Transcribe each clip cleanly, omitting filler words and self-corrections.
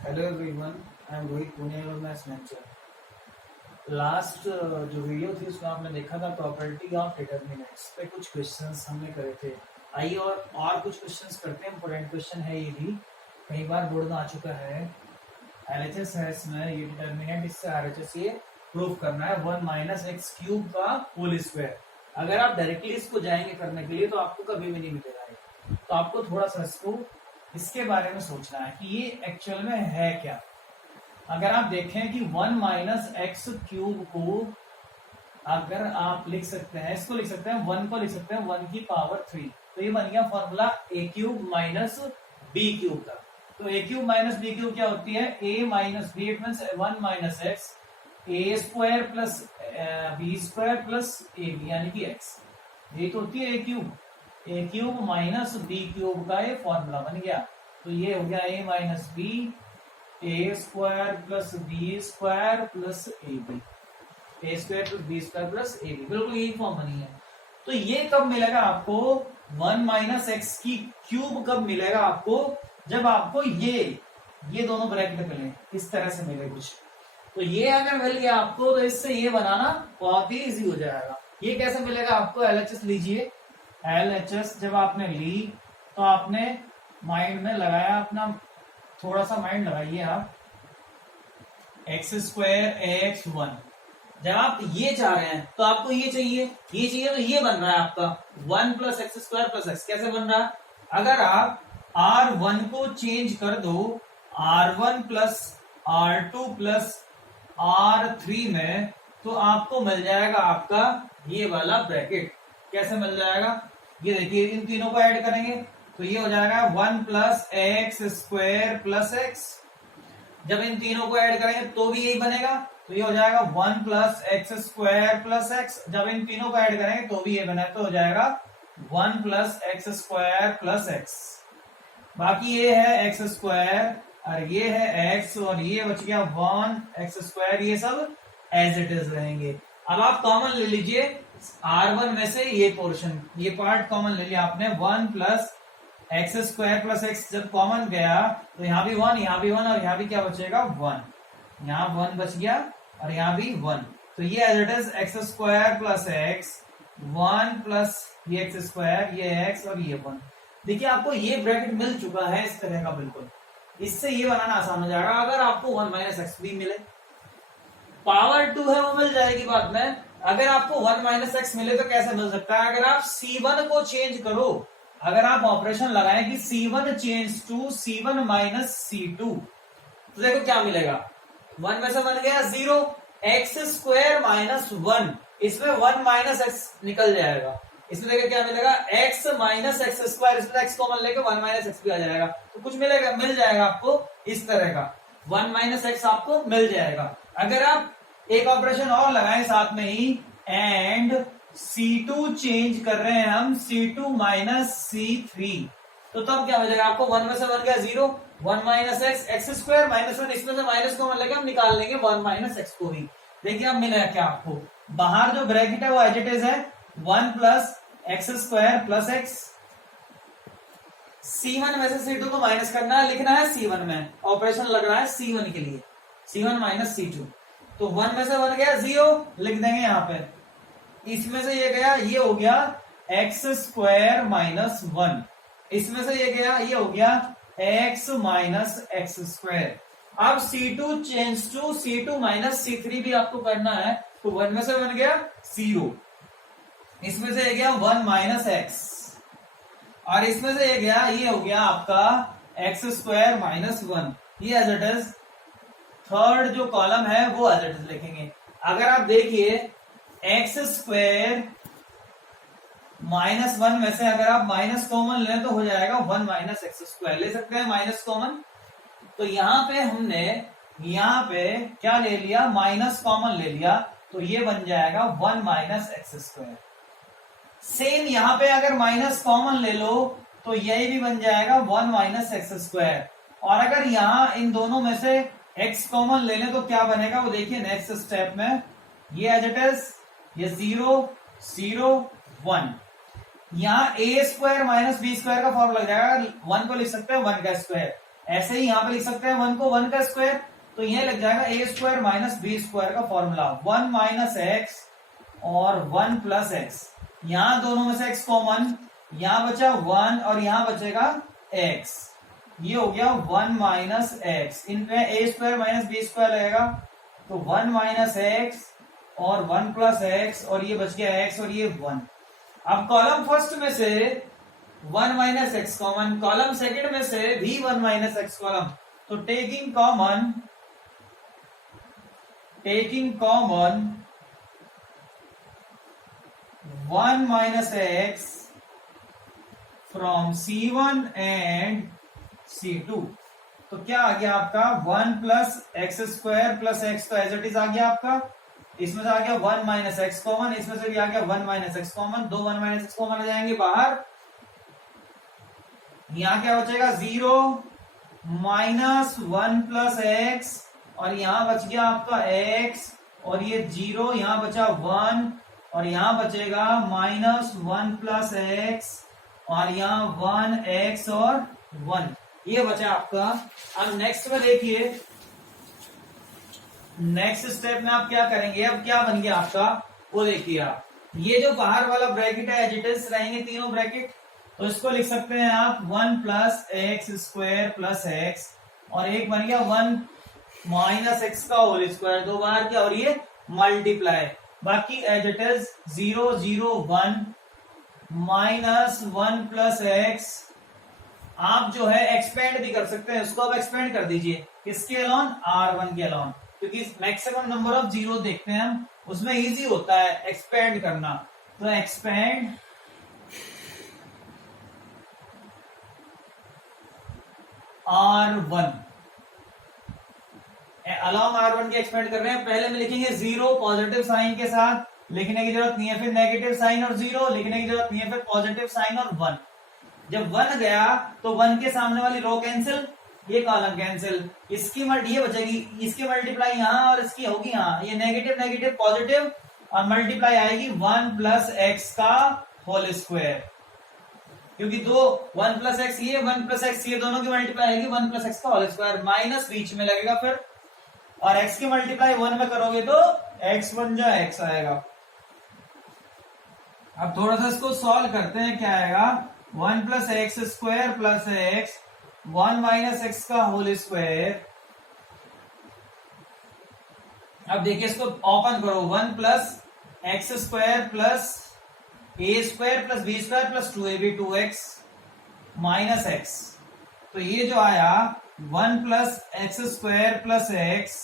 Hello everyone, I am Rohit Pune और मैं snatcher. Last जो वीडियो थी उसमें आपने देखा था प्रॉपर्टी ऑफ डिटर्मिनेंट्स पे कुछ क्वेश्चंस हमने करे थे। आइए और कुछ क्वेश्चंस करते हैं। इंपॉर्टेंट क्वेश्चन है, ये भी कई बार बोर्ड में आ चुका है। एलएचएस है इसमें, ये डिटर्मिनेंट इससे आरएचएस ये प्रूव करना है 1 माइनस एक्स क्यूब का होल स्क्वायर। अगर आप डायरेक्टली इसको जाएंगे करने के लिए तो आपको कभी भी नहीं मिलेगा ये। तो आपको थोड़ा सा इसके बारे में सोचना है कि ये एक्चुअल में है क्या। अगर आप देखें कि 1 माइनस एक्स क्यूब को अगर आप लिख सकते हैं, इसको लिख सकते हैं 1 को लिख सकते हैं 1 की पावर 3, तो ये बन गया formula A cube minus B cube का। तो A cube minus B cube क्या होती है? A minus B, it means 1 minus X A square plus B square plus A B यानी कि एक्स। ये तो होती है A cube minus B cube का ये फॉर्मूला बन गया। तो ये हो गया A minus B A square plus B square plus A B, A square plus B square plus A B, बिल्कुल यही फॉर्म बनी है। तो ये कब मिलेगा आपको? 1 माइनस एक्स की क्यूब कब मिलेगा आपको? जब आपको ये दोनों ब्रैकेट मिले, इस तरह से मिले कुछ। तो ये अगर मिल गया आपको तो इससे ये बनाना बहुत ही इजी हो जाएगा। ये कैसे मिलेगा आपको? एलएचएस लीजिए। एलएचएस जब आपने ली तो आपने माइंड में लगाया अपना, थोड़ा सा माइंड लगाइए आप। एक्स स्क्वायर एक्स 1, जब आप ये चाह रहे हैं तो आपको ये चाहिए तो ये बन रहा है आपका 1 plus x square plus x. कैसे बन रहा है? अगर आप R1 को चेंज कर दो R1 plus R2 plus R3 में, तो आपको मिल जाएगा आपका ये वाला ब्रैकेट। कैसे मिल जाएगा? ये देखिए, इन तीनों को ऐड करेंगे तो ये हो जाएगा 1 plus x square plus x. जब इन तीनों को ऐड करेंगे तो भी यही बनेगा, तो ये हो जाएगा 1 plus x square plus x. जब इन तीनों को ऐड करेंगे तो भी ये बना, तो हो जाएगा 1 plus x square plus x. बाकी ये है एक्स स्क्वायर और ये है एक्स और ये बच गया 1 एक्स स्क्वायर। ये सब एज इट इज रहेंगे। अब आप कॉमन ले लीजिए R1 में से ये पोर्शन, ये पार्ट कॉमन ले लिया आपने। 1 plus x square plus x जब कॉमन गया तो यहाँ भी 1, यहाँ भी 1 और यहाँ भी क्या बचेगा? 1। यहाँ 1 बच गया और यहाँ भी 1। तो ये as it is x square plus x 1 plus ये एक्स स्क्वायर, ये एक्स और ये 1। देखिए आपको ये ब्रैकेट मिल चुका है इस तरह का, बिल्कुल। इससे ये बनाना आसान हो जाएगा। अगर आपको 1 माइनस एक्स भी मिले, पावर 2 है वो मिल जाएगी बाद में। अगर आपको 1 माइनस एक्स मिले तो कैसे मिल सकता है? अगर आप C1 को चेंज करो, अगर आप ऑपरेशन लगाएं कि C1 change to C1 minus C2, तो देखो क्या मिलेगा। 1 में से 1 गया 0, एक्स स्क्वायर माइनस 1, इसमें 1 माइनस एक्स निकल जाएगा। इसमें देखो क्या मिलेगा, एक्स माइनस एक्स स्क्वायर, इसमें एक्स कॉमन लेके 1 माइनस एक्स भी आ जाएगा, तो कुछ मिलेगा, मिल जाएगा आपको इस तरह का 1 माइनस एक्स आपको मिल जाएगा। अगर आप एक ऑपरेशन और लगाएं साथ में ही, एंड C2 चेंज कर रहे हैं हम C2 माइनस C3, तो तब क्या मिलेगा आपको? 1 में से 1 गया 0, 1 minus x, x square minus 1, इसमें से माइनस कॉमन लेके हम निकाल लेंगे 1 माइनस एक्स को भी। देखिए अब मिलेगा क्या आपको? बाहर जो ब्रैकेट है वो एज इट इज है 1 plus x square plus x. C1 में से C2 को माइनस करना है, लिखना है C1 में, ऑपरेशन लग रहा है C1 के लिए, C1 माइनस C2। तो 1 में से 1 गया 0, लिख देंगे यहाँ पे। इसमें से ये गया, ये हो गया एक्स स्क्वायर माइनस 1, इसमें से ये गया, ये हो गया एक्स माइनस एक्स स्क्वायर। अब C2 change to C2 minus C3 भी आपको करना है, तो 1 में से 1 गया 0, इसमें से ये गया 1 माइनस एक्स और इसमें से ये गया, ये हो गया आपका एक्स स्क्वायर माइनस 1। ये एज इट इज थर्ड जो कॉलम है वो एज इट इज लिखेंगे। अगर आप देखिए एक्स स्क्वायर माइनस 1 में से अगर आप माइनस कॉमन लें तो हो जाएगा 1 माइनस एक्स स्क्वायर, ले सकते हैं माइनस कॉमन। तो यहाँ पे हमने यहाँ पे क्या ले लिया? माइनस कॉमन ले लिया, तो ये बन जाएगा 1 माइनस एक्स स्क्वायर। सेम यहाँ पे अगर माइनस कॉमन ले लो तो यही भी बन जाएगा 1 माइनस एक्स स्क्वायर। और अगर यहाँ इन दोनों में से x कॉमन ले लें तो क्या बनेगा वो देखिए नेक्स्ट स्टेप में। ये एज इट इज, ये 0 0 1, यहाँ ए स्क्वायर माइनस बी स्क्वायर का फॉर्मूला लग जाएगा। 1 को लिख सकते हैं 1 का स्क्वायर, ऐसे ही यहाँ पे लिख सकते हैं 1 को 1 का स्क्वायर, तो यह लग जाएगा ए स्क्वायर माइनस बी स्क्वायर का फॉर्मूला 1 माइनस एक्स और 1 प्लस एक्स। यहां दोनों में से x कॉमन, यहां बचा 1 और यहां बचेगा x, ये हो गया 1 माइनस एक्स। इनमें ए स्क्वायर माइनस बी स्क्वायर लगेगा तो 1 माइनस एक्स और 1 प्लस एक्स और ये बच गया x और ये 1। अब कॉलम फर्स्ट में से 1 minus x common, column second में से भी 1 माइनस एक्स कॉलम, तो taking common 1 minus x from C1 and C2, तो क्या आ गया आपका 1 plus x square plus x, तो एज इट इज आ गया आपका। इसमें से आ गया 1 माइनस एक्स कॉमन, इसमें से भी आ गया 1 माइनस एक्स कॉमन, दो 1 माइनस एक्स कॉमन आ जाएंगे बाहर। यहां क्या बचेगा 0 माइनस 1 प्लस एक्स और यहां बच गया आपका x और ये 0, यहां बचा 1 और यहां बचेगा माइनस 1 प्लस एक्स और यहां 1x और 1, ये बचा आपका। अब नेक्स्ट में देखिए, नेक्स्ट स्टेप में आप क्या करेंगे, अब क्या बन गया आपका वो देखिए आप, ये जो बाहर वाला ब्रैकेट है एज इट इज रहेंगे तीनों ब्रैकेट, तो इसको लिख सकते हैं आप 1 plus x square plus x और एक बन गया 1 माइनस एक्स का होल स्क्वायर, दो बार क्या और ये मल्टीप्लाई, बाकी as it is 0 0 1 minus 1 plus x. आप जो है एक्सपेंड भी कर सकते हैं, उसको आप एक्सपेंड कर दीजिए किसके अलॉन, R1 के अलॉन, क्योंकि मैक्सिमम नंबर ऑफ जीरो देखते हैं हम, उसमें इजी होता है एक्सपेंड करना, तो एक्सपेंड R1 अलॉन्ग R1 के एक्सपेंड कर रहे हैं। पहले में लिखेंगे 0 पॉजिटिव साइन के साथ, लिखने की जरूरत नहीं है, फिर नेगेटिव साइन और 0 लिखने की जरूरत नहीं है, फिर पॉजिटिव साइन और 1। जब 1 गया तो 1 के सामने वाली रो कैंसिल, ये कॉलम कैंसिल, इसकी ये बचेगी, इसकी मल्टीप्लाई यहाँ और इसकी होगी यहाँ, ये नेगेटिव नेगेटिव पॉजिटिव और मल्टीप्लाई आएगी 1 प्लस एक्स का होल स्क्वायर, क्योंकि दो 1 प्लस एक्स ये 1 प्लस एक्स ये दोनों की मल्टीप्लाई आएगी 1 प्लस एक्स का होल स्क्वायर, माइनस बीच में लगेगा फिर, और x की मल्टीप्लाई 1 में करोगे तो x बन जाए x आएगा। अब थोड़ा सा इसको सॉल्व करते हैं, क्या आएगा 1 plus x square plus x 1 minus x का होल स्क्वायर। अब देखिए इसको ओपन करो, 1 plus x square plus A square plus B square plus 2ab 2x minus X, तो ये जो आया 1 plus x square plus X,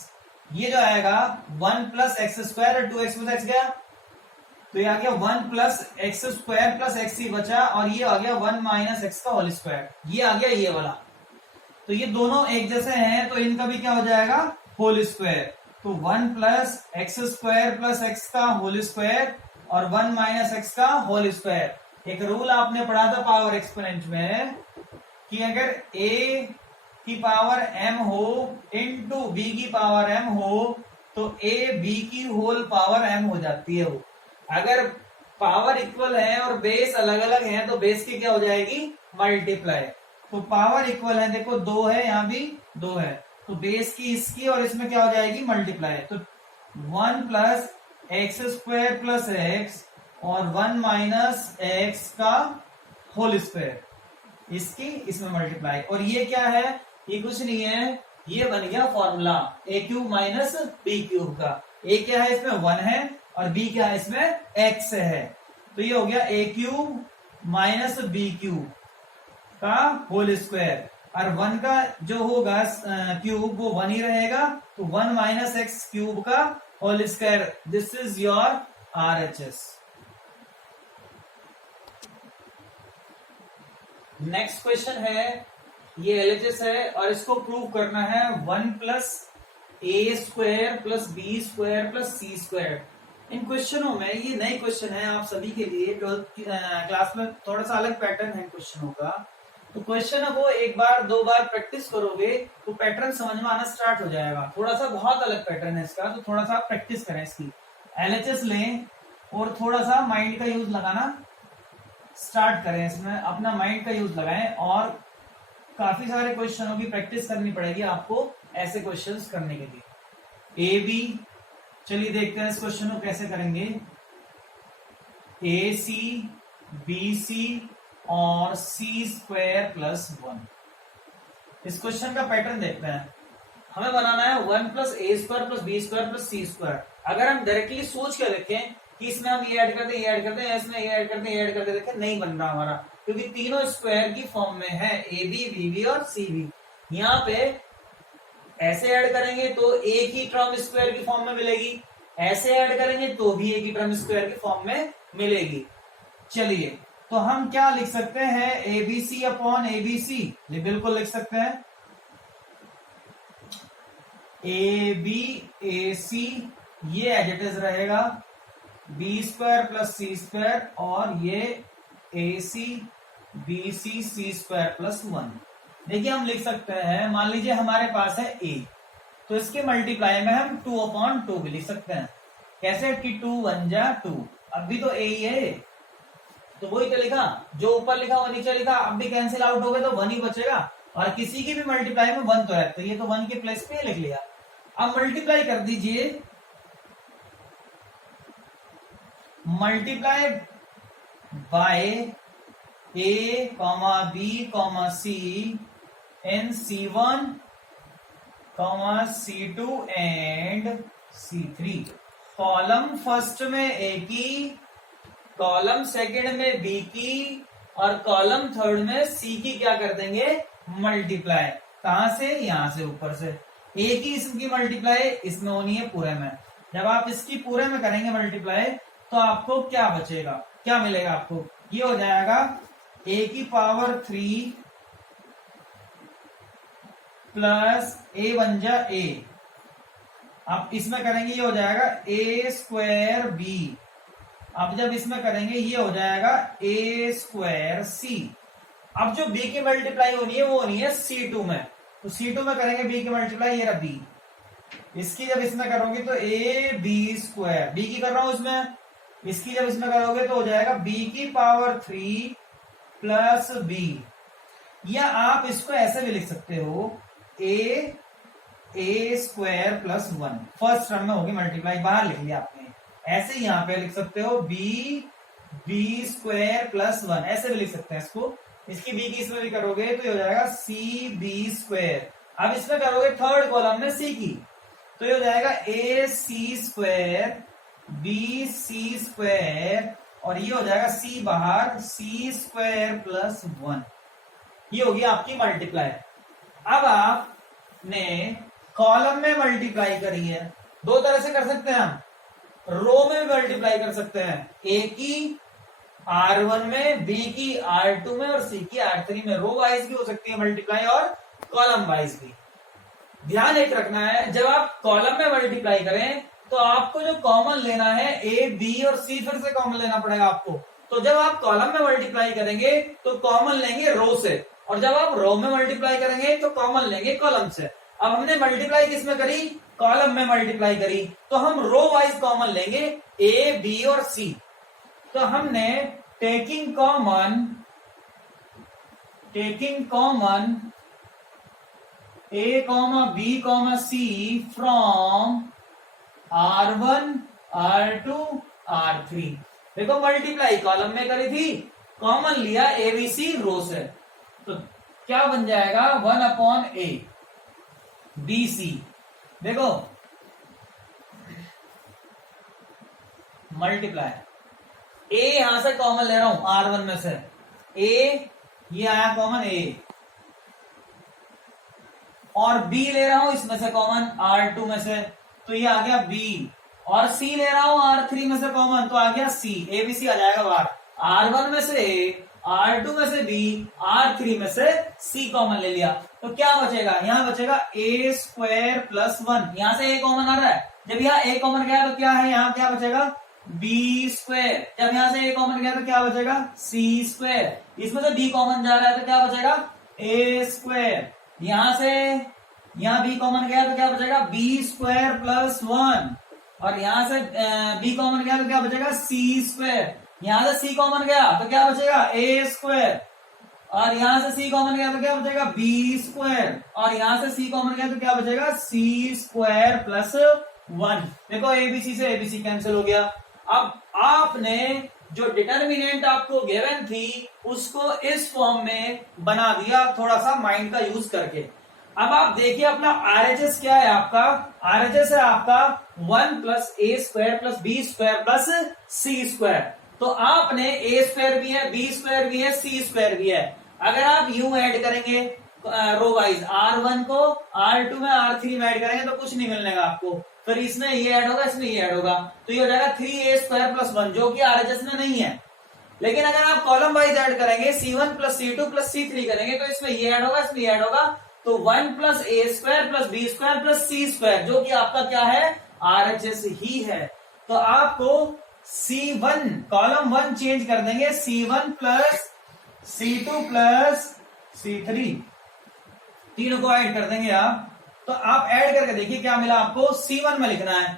ये जो आएगा 1 प्लस एक्स स्क्वायर और 2x प्लस एक्स गया, तो ये आ गया 1 plus x square plus X ही बचा और ये आ गया 1 माइनस एक्स का होल स्क्वायर, ये आ गया ये वाला। तो ये दोनों एक जैसे हैं तो इनका भी क्या हो जाएगा होल स्क्वायर, तो 1 plus x square plus x का होल स्क्वायर और 1 माइनस एक्स का होल स्क्वायर। एक रूल आपने पढ़ा था पावर एक्सपोनेंट में कि अगर a की पावर m हो इनटू b की पावर m हो तो a b की होल पावर m हो जाती है वो। अगर पावर इक्वल है और बेस अलग अलग है तो बेस की क्या हो जाएगी मल्टीप्लाई, तो पावर इक्वल है, देखो 2 है यहाँ भी 2 है, तो बेस की इसकी और इसमें क्या हो जाएगी मल्टीप्लाई, तो 1 plus x square plus x और 1 माइनस एक्स का होल स्क्वायर, इसकी इसमें मल्टीप्लाई, और ये क्या है, ये कुछ नहीं है, ये बन गया formula A cube minus B cube का। ए क्या है इसमें 1 है और बी क्या है इसमें x है, तो ये हो गया ए क्यूब माइनस बी क्यूब का होल स्क्वायर, और 1 का जो होगा क्यूब वो 1 ही रहेगा, तो 1 माइनस एक्स क्यूब का whole square. This is your RHS। Next question है, ये LHS है और इसको प्रूव करना है 1 plus A square plus B square plus C square. इन क्वेश्चनों में, ये नए क्वेश्चन है आप सभी के लिए, 12th क्लास में थोड़ा सा अलग पैटर्न है क्वेश्चनों का, तो क्वेश्चन को एक बार 2 बार प्रैक्टिस करोगे तो पैटर्न समझ में आना स्टार्ट हो जाएगा। थोड़ा सा बहुत अलग पैटर्न है इसका, तो थोड़ा सा प्रैक्टिस करें इसकी। LHS लें और थोड़ा सा माइंड का यूज लगाना स्टार्ट करें, इसमें अपना माइंड का यूज लगाएं और काफी सारे क्वेश्चनों की प्रैक्टिस करनी पड़ेगी आपको ऐसे क्वेश्चंस करने के लिए। ए बी, चलिए देखते हैं इस क्वेश्चन को कैसे करेंगे। ए सी बी सी और सी स्क्वायर प्लस 1। इस क्वेश्चन का पैटर्न देखते हैं। हमें बनाना है 1 plus A square plus B square plus C square. अगर हम डायरेक्टली सोच के देखें कि इसमें हम ये ऐड करते हैं, इसमें ये ऐड करते देखें, नहीं बन रहा हमारा, क्योंकि तीनों स्क्वायर की फॉर्म में है, ए बी, बी बी और सी बी। यहाँ पे ऐसे ऐड करेंगे तो एक ही टर्म स्क्वायर की फॉर्म में मिलेगी, ऐसे ऐड करेंगे तो भी एक ही टर्म स्क्वायर की फॉर्म में मिलेगी। चलिए, तो हम क्या लिख सकते हैं, A B C upon A B C, ये बिल्कुल लिख सकते हैं। ए बी ए सी ये एज इट इज रहेगा, B square plus C square, और ये ए सी बी सी सी स्क्वायर प्लस 1। देखिए हम लिख सकते हैं, मान लीजिए हमारे पास है ए, तो इसके मल्टीप्लाई में हम 2 अपॉन 2 भी लिख सकते हैं। कैसे कि 2 1 जा 2, अब भी तो ए ही है, तो वही तो लिखा, जो ऊपर लिखा वो नीचे लिखा, अब भी कैंसिल आउट हो गए तो 1 ही बचेगा, और किसी की भी मल्टीप्लाई में 1 तो है, तो ये तो 1 के प्लेस पे लिख लिया। अब मल्टीप्लाई कर दीजिए, multiply by A comma B comma C in C1 comma C2 and C3। Column first में ए की, कॉलम सेकंड में बी की, और कॉलम थर्ड में सी की क्या कर देंगे, मल्टीप्लाई। कहां से, यहां से ऊपर से। ए की इसकी मल्टीप्लाई इसमें होनी है पूरे में। जब आप इसकी पूरे में करेंगे मल्टीप्लाई, तो आपको क्या बचेगा, क्या मिलेगा आपको, ये हो जाएगा ए की पावर 3 प्लस ए बन जा ए। अब इसमें करेंगे ये हो जाएगा ए स्क्वायर बी। अब जब इसमें करेंगे ये हो जाएगा ए स्क्वायर सी। अब जो बी की मल्टीप्लाई होनी है वो होनी है C2 में, तो C2 में करेंगे बी की मल्टीप्लाई, ये रहा बी। इसकी जब इसमें करोगे तो ए बी स्क्वायर, बी की कर रहा हूं इसमें, इसकी जब इसमें करोगे तो हो जाएगा बी की पावर 3 प्लस बी। या आप इसको ऐसे भी लिख सकते हो, ए स्क्वायर प्लस 1, फर्स्ट टर्म में होगी मल्टीप्लाई, बाहर लिख लिया आपने। ऐसे यहां पे लिख सकते हो बी स्क्वायर प्लस 1, ऐसे भी लिख सकते हैं इसको। इसकी बी की इसमें भी करोगे तो ये हो जाएगा सी बी स्क्वायर। अब इसमें करोगे थर्ड कॉलम में सी की, तो ये हो जाएगा ए सी स्क्वायर बी सी स्क्वायर, और ये हो जाएगा सी बाहर, सी स्क्वायर प्लस 1। ये होगी आपकी मल्टीप्लाई। अब आपने कॉलम में मल्टीप्लाई करी है, दो तरह से कर सकते हैं हम, रो में भी मल्टीप्लाई कर सकते हैं, ए की R1 में, बी की R2 में, और सी की R3 में। रो वाइज भी हो सकती है मल्टीप्लाई और कॉलम वाइज भी। ध्यान एक रखना है, जब आप कॉलम में मल्टीप्लाई करें तो आपको जो कॉमन लेना है, ए बी और सी फिर से कॉमन लेना पड़ेगा आपको। तो जब आप कॉलम में मल्टीप्लाई करेंगे तो कॉमन लेंगे रो से, और जब आप रो में मल्टीप्लाई करेंगे तो कॉमन लेंगे कॉलम से। अब हमने मल्टीप्लाई किस में करी, कॉलम में मल्टीप्लाई करी, तो हम रो वाइज कॉमन लेंगे ए बी और सी। तो हमने taking common A comma B comma C from R1 R2 R3। देखो मल्टीप्लाई कॉलम में करी थी, कॉमन लिया ए बी सी रो से, तो क्या बन जाएगा 1 अपॉन ए बी सी। देखो मल्टीप्लाई, ए यहां से कॉमन ले रहा हूं R1 में से, ए ये आया कॉमन ए, और बी ले रहा हूं इसमें से कॉमन R2 में से, तो ये आ गया बी, और सी ले रहा हूं R3 में से कॉमन, तो आ गया सी। ए बी सी आ जाएगा बाहर, R1 में से ए, R2 में से बी, R3 में से सी कॉमन ले लिया, तो क्या बचेगा, यहां बचेगा ए स्क्वायर प्लस 1। यहां से ए कॉमन आ रहा है, जब यहाँ ए कॉमन गया तो क्या है, यहाँ क्या बचेगा बी स्क्वायर। जब यहां से ए कॉमन गया तो क्या बचेगा सी स्क्वायर। इसमें से बी कॉमन जा रहा है तो क्या बचेगा ए स्क्वायर। यहां से यहाँ बी कॉमन गया तो क्या बचेगा बी स्क्वायर प्लस 1, और यहां से बी कॉमन गया तो क्या बचेगा सी स्क्वायर। यहां से सी कॉमन गया तो क्या बचेगा ए स्क्वायर। और यहां से सी कॉमन गया तो क्या बचेगा बी स्क्वायर, और यहां से सी कॉमन गया तो क्या बचेगा सी स्क्वायर प्लस 1। देखो एबीसी से एबीसी कैंसिल हो गया। अब आपने जो डिटर्मिनेंट आपको गिवन थी उसको इस फॉर्म में बना दिया थोड़ा सा माइंड का यूज करके। अब आप देखिए अपना आरएचएस क्या है, आपका आरएचएस है आपका 1 plus A square plus B square plus C square. तो आपने ए स्क्वायर भी है, बी स्क्वायर भी है, सी स्क्वायर भी है। अगर आप यूं ऐड करेंगे रो वाइज R1 को R2 में R3 में ऐड करेंगे तो कुछ नहीं मिलने का आपको, फिर इसमें ये ऐड होगा इसमें ये ऐड होगा, तो ये हो जाएगा 3a स्क्वायर प्लस 1 जो कि आरएचएस में नहीं है। लेकिन अगर आप कॉलम वाइज ऐड करेंगे C1 plus C2 plus C3 करेंगे तो इसमें ये ऐड होगा इसमें ये ऐड होगा, तो 1 plus A square plus B square plus C square जो कि आपका क्या है आरएचएस ही है। तो आपको C1 कॉलम 1 चेंज कर देंगे C1 plus C2 plus C3, तीनों को ऐड कर देंगे आप। तो आप ऐड करके देखिए क्या मिला आपको, C1 में लिखना है,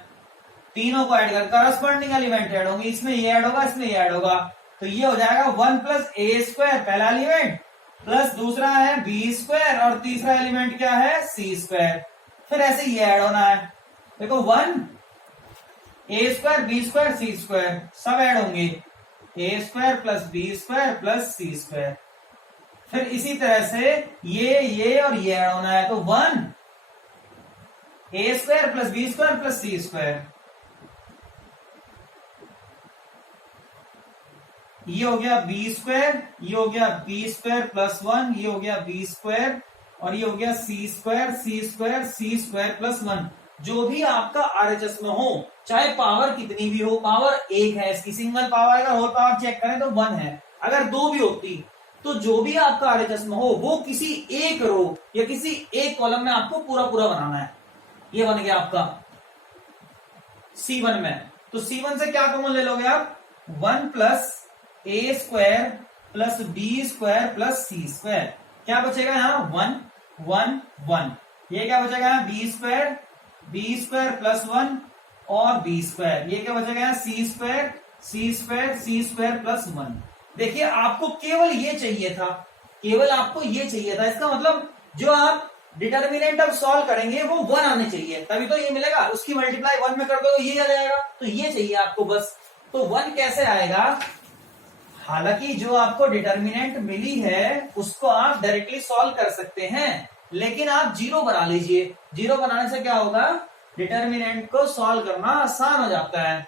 तीनों को ऐड कर करस्पॉन्डिंग एलिमेंट ऐड होंगे, इसमें ये ऐड होगा इसमें ये ऐड होगा, तो ये हो जाएगा 1 प्लस ए स्क्वायर पहला एलिमेंट प्लस दूसरा है बी स्क्वायर और तीसरा एलिमेंट क्या है सी स्क्वायर, फिर ऐसे ये ऐड होना है। देखो 1 A square B square C square सब ऐड होंगे, A square plus B square plus C square, फिर इसी तरह से ये और ये ऐड होना है, तो 1 A square plus B square plus C square, ये हो गया बी स्क्वायर, ये हो गया बी स्क्वायर प्लस 1, ये हो गया बी स्क्वायर और ये हो गया सी स्क्वायर प्लस 1। जो भी आपका आरएचएस में हो चाहे पावर कितनी भी हो, पावर 1 है इसकी सिंगल पावर, अगर होल पावर चेक करें तो 1 है, अगर 2 भी होती तो जो भी आपका आरएचएस में हो वो किसी एक रो या किसी एक कॉलम में आपको पूरा पूरा बनाना है। ये बन गया आपका C1 में, तो C1 से क्या कॉमन ले लोगे आप 1 plus A square plus B square plus C square, क्या बचेगा यहाँ 1 1 1, ये क्या बचेगा यहाँ बी स्क्वायर प्लस 1 और बी स्क्वायर, ये क्या बचेगा यहाँ सी स्क्वायर प्लस 1। देखिए आपको केवल ये चाहिए था, केवल आपको ये चाहिए था, इसका मतलब जो आप डिटर्मिनेंट अब सॉल्व करेंगे वो 1 आने चाहिए तभी तो ये मिलेगा, उसकी मल्टीप्लाई 1 में कर दो ये आ जाएगा, तो ये चाहिए आपको बस। तो 1 कैसे आएगा, हालांकि जो आपको डिटर्मिनेंट मिली है उसको आप डायरेक्टली सॉल्व कर सकते हैं, लेकिन आप 0 बना लीजिए, 0 बनाने से क्या होगा डिटर्मिनेंट को सॉल्व करना आसान हो जाता है।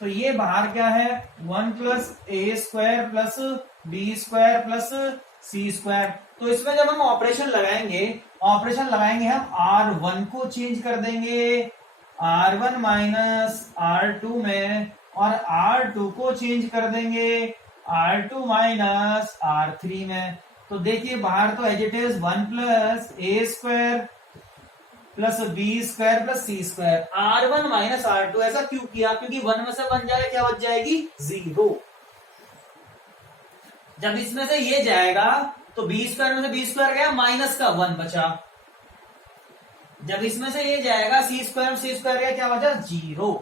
तो ये बाहर क्या है 1 plus A square plus B square plus C square, तो इसमें जब हम ऑपरेशन लगाएंगे हम R1 को चेंज कर देंगे R1 माइनस R2 में और R2 को चेंज कर देंगे R2 माइनस R3 में। तो देखिए बाहर तो as it is 1 plus A square plus B square plus C square, R1 minus R2 ऐसा क्यों किया, क्योंकि 1 में से 1 जाएगा क्या बच जाएगी 0। जब इसमें से ये जाएगा तो बी स्क्वायर में से बी स्क्वायर गया माइनस का 1 बचा, जब इसमें से ये जाएगा सी स्क्वायर गया क्या बचा 0।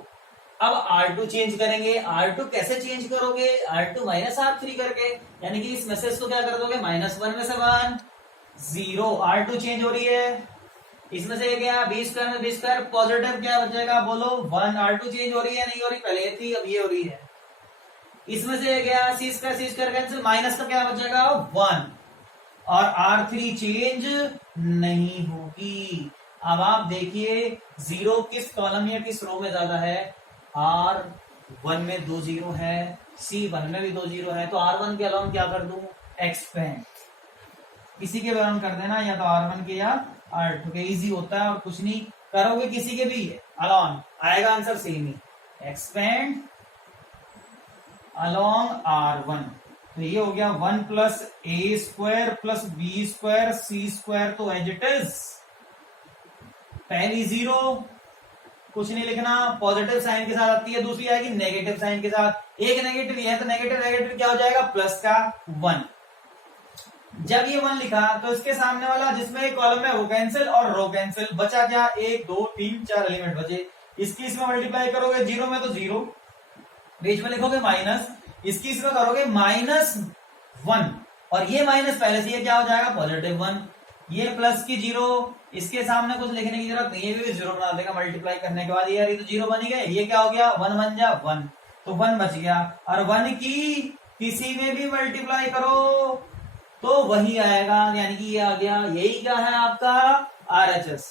अब R2 चेंज करेंगे, R2 कैसे चेंज करोगे R2 माइनस R3 करके, यानी कि इस मैसेज को क्या कर दोगे -1 में से 1 0, R2 चेंज हो रही है, इसमें से ये गया बी स्क्वायर में बी स्क्वायर पॉजिटिव क्या बचेगा बोलो 1, R2 चेंज हो रही है नहीं हो रही, पहले ये थी अब ये हो रही है, इसमें से ये गया सी स्क्वायर कैंसिल, माइनस का क्या बचेगा 1 और R3 चेंज नहीं होगी। अब आप देखिए 0 किस कॉलम या किस रो में ज्यादा है, R1 में 2 0 है, C1 में भी 2 0 है, तो R1 के अलावा क्या कर दूं एक्सपेंड, किसी के भी अलावा कर देना, या तो R1 के या R2 के, इजी होता है और कुछ नहीं करोगे किसी के भी अलोंग आएगा आंसर सेम ही, एक्सपेंड अलोंग R1। तो ये हो गया 1 plus A square plus B square C square, तो एज इट इज पहली 0 कुछ नहीं लिखना, पॉजिटिव साइन के साथ आती है, दूसरी आएगी नेगेटिव साइन के साथ, एक नेगेटिव है तो नेगेटिव क्या हो जाएगा प्लस का 1। जब ये 1 लिखा तो इसके सामने वाला जिसमें कॉलम है वो कैंसिल और रो कैंसिल, बचा क्या 1 2 3 4 एलिमेंट बचे, इसकी इसमें मल्टीप्लाई करोगे 0 में तो 0, बीच में लिखोगे माइनस, इसकी इसमें करोगे -1, और ये माइनस पहले से ये क्या हो जाएगा +1, ये प्लस की 0, इसके सामने कुछ लिखने की जरूरत नहीं है, ये भी 0 बना देगा मल्टीप्लाई करने के बाद। यार ये तो 0 बन ही गए, ये क्या हो गया 1 बन जा 1, तो 1 बच गया। और 1 की किसी में भी मल्टीप्लाई करो तो वही आएगा, यानी कि ये आ गया, यही क्या है आपका RHS।